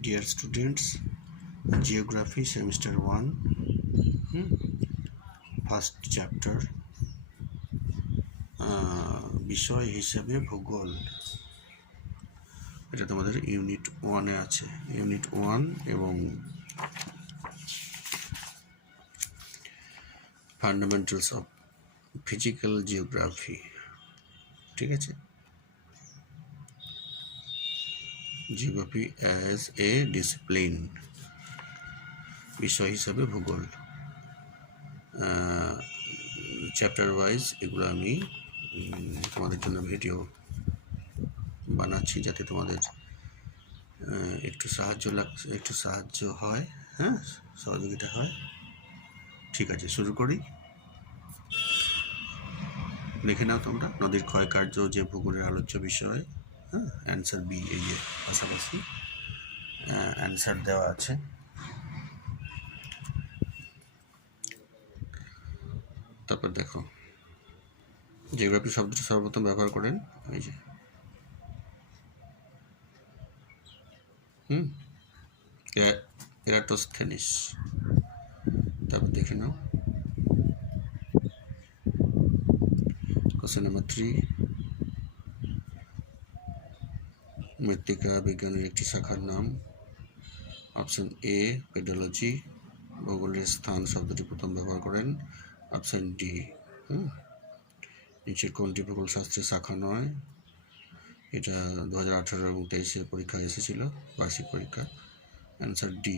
Dear students, Geography semester 1, first chapter, বিষয় হিসেবে ভূগোল। এটা তোমাদের ইউনিট 1-এ আছে, ইউনিট 1 এবং ফান্ডামেন্টালস অফ ফিজিক্যাল জিওগ্রাফি। ঠিক আছে, জিওগ্রাফি অ্যাজ এ ডিসিপ্লিন, বিষয় হিসাবে ভূগোল। চ্যাপ্টার ওয়াইজ এগুলো আমি তোমাদের জন্য ভিডিও বানাচ্ছি যাতে তোমাদের একটু সাহায্য হয়, সহযোগিতা হয়। ঠিক আছে, শুরু করি। লিখে নাও তোমরা, নদীর ক্ষয়কার্য যে ভূগোলের আলোচ্য বিষয়। অ্যান্সার বি, এই যে পাশাপাশি অ্যান্সার দেওয়া আছে। তারপর দেখো, জিওগ্রাফি শব্দটি সর্বপ্রথম ব্যবহার করেন এই যে এরাটোস্থেনিস। তারপর দেখে নাও কোশ্চেন নাম্বার 3, মৃত্তিকা বিজ্ঞানের একটি শাখার নাম। Option A pedology. ভূগোলের স্থান শব্দটি প্রথম ব্যবহার করেন। Option D. নিচের কোনটি ভূগোল শাস্ত্রের শাখা নয়? এটা 2018 এবং 23-এ পরীক্ষায় এসেছিল, বার্ষিক পরীক্ষা। Answer D,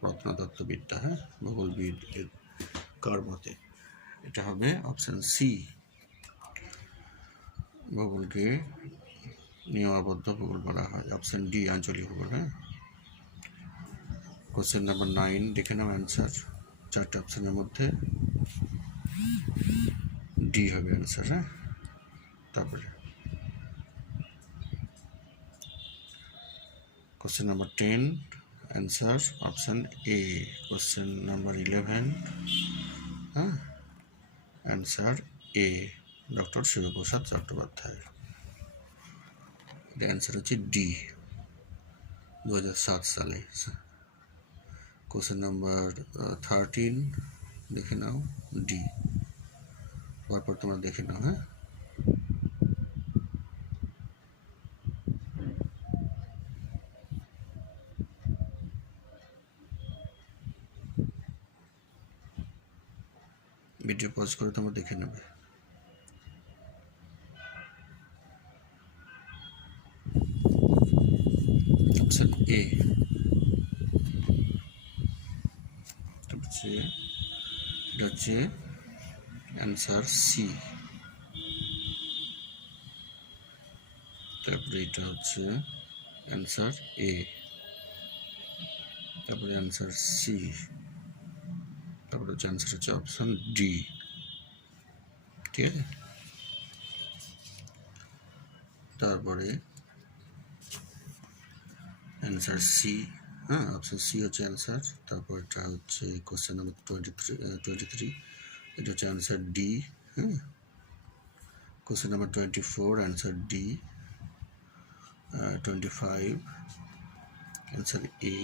প্রত্নতত্ত্ববিদ্যা। ভূগোলবিদ কার মতে? এটা হবে অপশন সি। ভূগোলকে নিয়মাবদ্ধ ভূগোল বলা হয়। অপশন ডি, আঞ্চলিক ভূগোল। কোশ্চেন নাম্বার 9, দেখে নাও অ্যান্সার। 4টে অপশনের মধ্যে ডি হবে অ্যান্সার। তারপরে question number 10, answer option A. Question number 11, answer A, doctor Shibprasad Chattopadhyay. Answer হচ্ছে ডি, 2007 সালে। কোশ্চেন নাম্বার 13, দেখে নাও ডি। পরপর তোমরা দেখে নাও। ভিডিও পজ করে তোমরা দেখে নেবে। Option A. এটা হচ্ছে অ্যান্সার সি। তারপরে এটা হচ্ছে অ্যান্সার এ, তারপরে অ্যান্সার সি, তারপরে হচ্ছে অ্যান্সার হচ্ছে অপশন ডি। ঠিক আছে, তারপরে অ্যান্সার সি, অপশন সি হচ্ছে অ্যান্সার। তারপর এটা হচ্ছে কোশ্চেন নাম্বার 23, এটা হচ্ছে answer D. Question number 24, answer D. 25, answer A.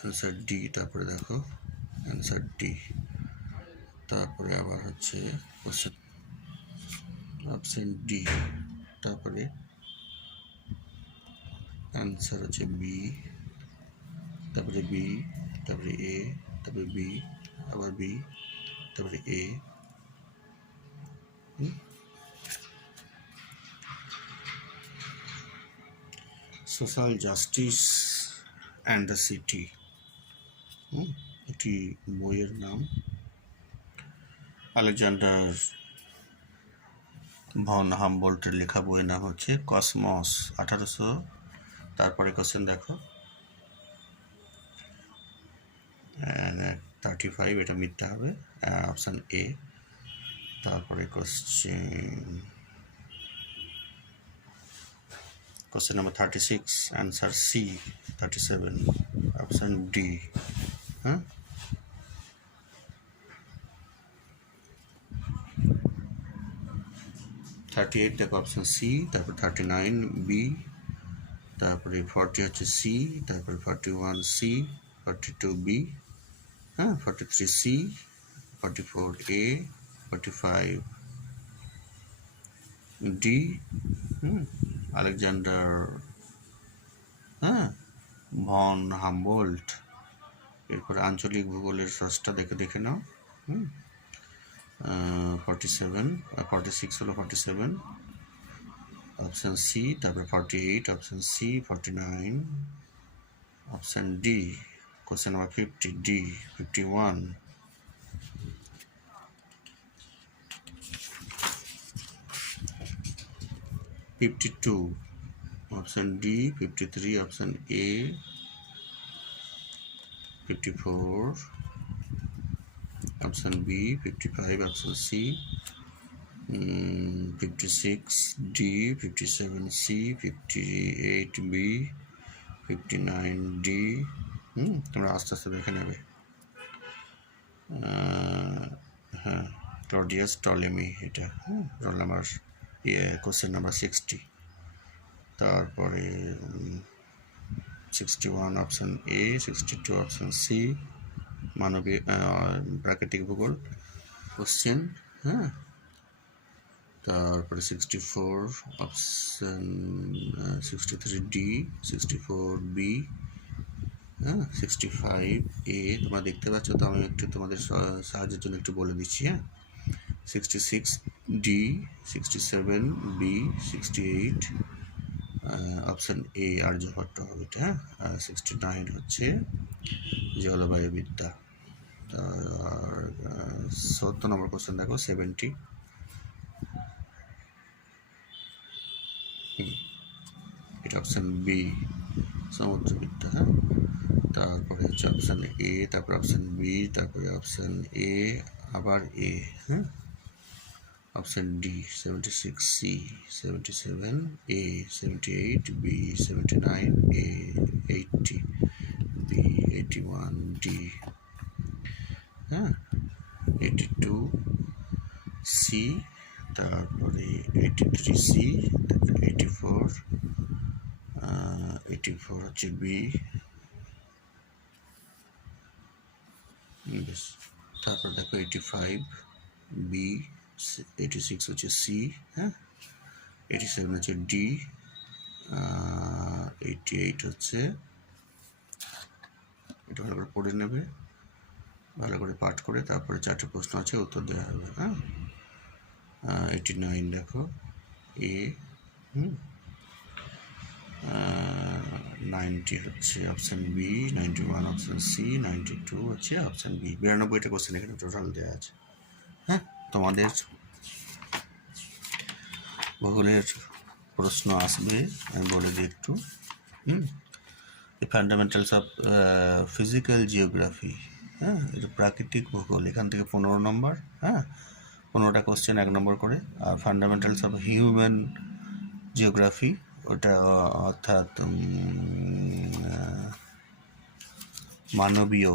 Answer D, তারপরে দেখো অ্যান্সার ডি। তারপরে আবার হচ্ছে কোশ্চেন অপশন ডি, তারপরে অ্যান্সার হচ্ছে বি, তারপরে বি, তারপরে এ, তারপরে বি, আবার বি, তারপরে A. Social justice and the city, একটি বইয়ের নাম। আলেকজান্ডার ভন হামবোল্টের লেখা বইয়ের নাম হচ্ছে কসমস, 1800। তারপরে কোশ্চেন দেখো 35, এটা মিথ্যা হবে, অপশান এ। তারপরে question number 36, answer C. 37, option D. 38 38 দেখো অপশান সি, তারপর 39 বি, তারপরে 40 হচ্ছে সি, তারপরে 41 সি, 42 বি, হ্যাঁ, 43 সি, 44 এ, 45 ডি, আলেকজান্ডার, হ্যাঁ, ভন হামবোল্ট। এরপরে আঞ্চলিক ভূগোলের স্রষ্টা দেখে নাও। 46 হলো 47, অপশান সি, তারপরে 48 option C, 49 option D, question number 50 D, 51 52 option D, 53 option A, 54 option B, 55 option C, 56 D, 57 C, 58 B, 59 D. তোমরা আস্তে আস্তে দেখে নেবে। হ্যাঁ, ক্লডিয়াস টলেমি, এটা রোল নাম্বার কোশ্চেন নাম্বার 60। তারপরে 61 অপশান এ, 62 অপশান সি, মানবিক প্রাকৃতিক ভূগোল কোশ্চেন, হ্যাঁ। তারপরে 64 অপশান, 63 ডি, 64 বি, হ্যাঁ, 65 এ। তোমরা দেখতে পাচ্ছ তো, আমি একটু তোমাদের সাহায্যের জন্য একটু বলে দিচ্ছি, হ্যাঁ। 66 D, 67 B, 68 option A Aryabhata হবে এটা, হ্যাঁ। 69 হচ্ছে জলবায়ুবিদ্যা। আর 70 নম্বর কোশ্চেন দেখো 70, এটা অপশান বি সমুদ্রবিদ্যা, হ্যাঁ। তারপরে হচ্ছে অপশান এ, তারপরে অপশান বি, তারপরে অপশান এ, আবার এ, হ্যাঁ। অপশান ডি 76 সি, 77 এ, 78 বি, 79 এ, 80 বি, 81 ডি, হ্যাঁ। 82 সি, তারপরে 83 সি, তারপরে 84 হচ্ছে বি, বেশ। তারপর দেখো 85 বি, 86 হচ্ছে সি, হ্যাঁ। 87 হচ্ছে ডি, 88 হচ্ছে, এটা ভালো করে পড়ে নেবে, ভালো করে পাঠ করে, তারপরে 4টে প্রশ্ন আছে, উত্তর দেওয়া হবে, হ্যাঁ। 89 দেখো এ, 90 হচ্ছে অপশান বি, 91 অপশান সি, 92 হচ্ছে অপশান বি। 92টা কোশ্চেন এখানে টোটাল দেওয়া আছে, হ্যাঁ। তোমাদের ভূগোলের প্রশ্ন আসবে, আমি বলে দিই একটু। ফান্ডামেন্টালস অফ ফিজিক্যাল জিওগ্রাফি, হ্যাঁ, এটা প্রাকৃতিক ভূগোল, এখান থেকে 15 নম্বর, হ্যাঁ। 15টা কোশ্চেন 1 নম্বর করে। আর ফান্ডামেন্টালস অফ হিউম্যান জিওগ্রাফি, ওটা অর্থাৎ মানবীয়,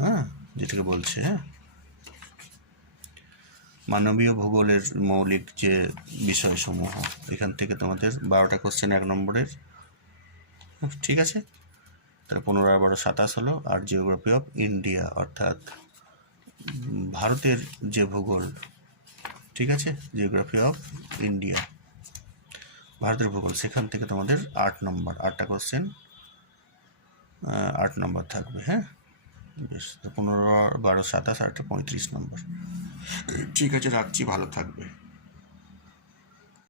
হ্যাঁ, যেটাকে বলছে, হ্যাঁ, মানবীয় ভূগোলের মৌলিক যে বিষয়সমূহ, এখান থেকে তোমাদের 12টা কোশ্চেন 1 নম্বরের, ঠিক আছে। তাহলে 15 আর 12 27 হলো। আর জিওগ্রাফি অফ ইন্ডিয়া, অর্থাৎ ভারতের যে ভূগোল, ঠিক আছে, জিওগ্রাফি অফ ইন্ডিয়া, ভারতের ভূগোল, সেখান থেকে তোমাদের 8 নম্বর, 8টা কোশ্চেন 8 নম্বর থাকবে, হ্যাঁ। বেশ, 15, 12, 27, 8, 35 নম্বর। ঠিক আছে, রাখছি, ভালো থাকবে।